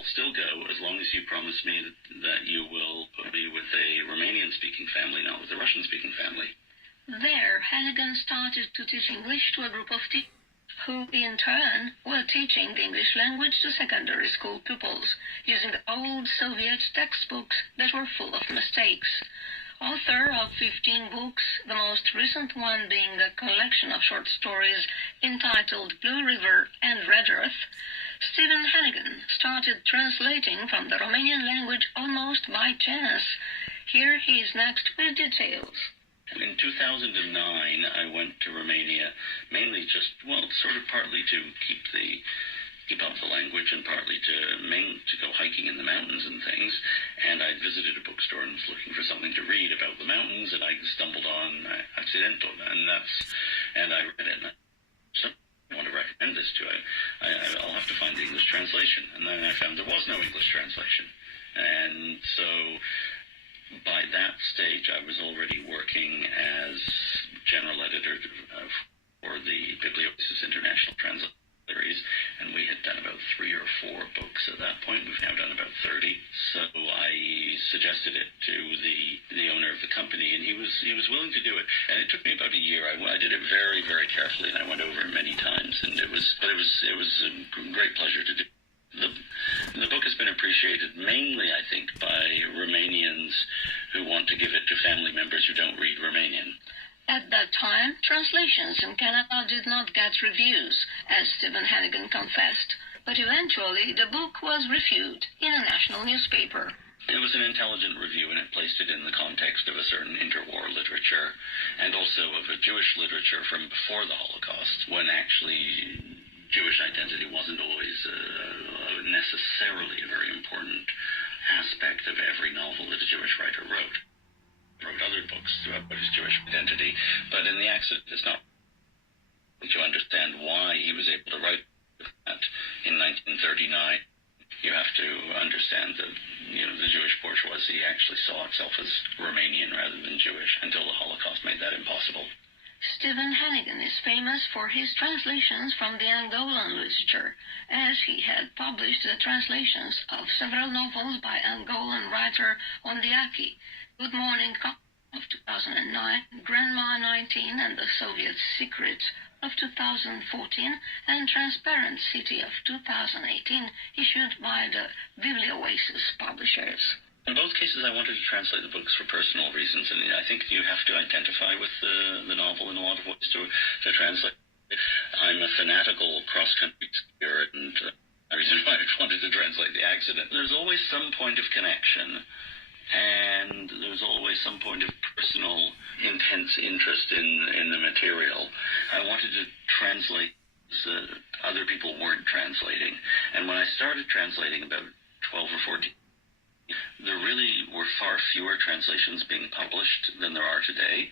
I'll still go as long as you promise me that you will put me with a Romanian-speaking family, not with a Russian-speaking family. There, Hannigan started to teach English to a group of teachers who, in turn, were teaching the English language to secondary school pupils, using old Soviet textbooks that were full of mistakes. Author of 15 books, the most recent one being a collection of short stories entitled Blue River and Red Earth, Stephen Hannigan started translating from the Romanian language almost by chance. Here he is next with details. In 2009, I went to Romania, mainly just, sort of partly to keep up the language and partly to go hiking in the mountains and things. And I visited a bookstore and was looking for something to read about the mountains, and I stumbled on Accidental, and I read it. And I want to recommend this to I'll have to find the English translation. And then I found there was no English translation. And so by that stage, I was already working as general editor for the Bibliothesis International Translation Series, and we had done about 3 or 4 books at that point. We've now done about 30. So I suggested it to the owner of the company, and he was willing to do it. And it took me about a year. I did it very, very carefully, and I went over it many times. And it was a great pleasure to do. The book has been appreciated mainly, I think, by Romanians who want to give it to family members who don't read Romanian. At that time, translations in Canada did not get reviews, as Stephen Hannigan confessed, but eventually the book was reviewed in a national newspaper. It was an intelligent review, and it placed it in the context of a certain interwar literature, and also of a Jewish literature from before the Holocaust, when actually Jewish identity wasn't always necessarily a very important aspect of every novel that a Jewish writer wrote other books about his Jewish identity, but in the accident it's not to understand why he was able to write that in 1939. You have to understand that the Jewish bourgeoisie actually saw itself as Romanian rather than Jewish until the Holocaust made that impossible. Stephen Hannigan is famous for his translations from the Angolan literature, as he had published the translations of several novels by Angolan writer Ondiaki, Good Morning of 2009, Grandma 19 and the Soviet Secret of 2014, and Transparent City of 2018, issued by the Bibliothesis publishers. In both cases, I wanted to translate the books for personal reasons, and I think you have to identify with the novel in a lot of ways to translate. I'm a fanatical cross-country skier, and the reason why I wanted to translate The Accident. There's always some point of connection, and there's always some point of personal, intense interest in the material. I wanted to translate that other people weren't translating, and when I started translating about 12 or 14, there really were far fewer translations being published than there are today,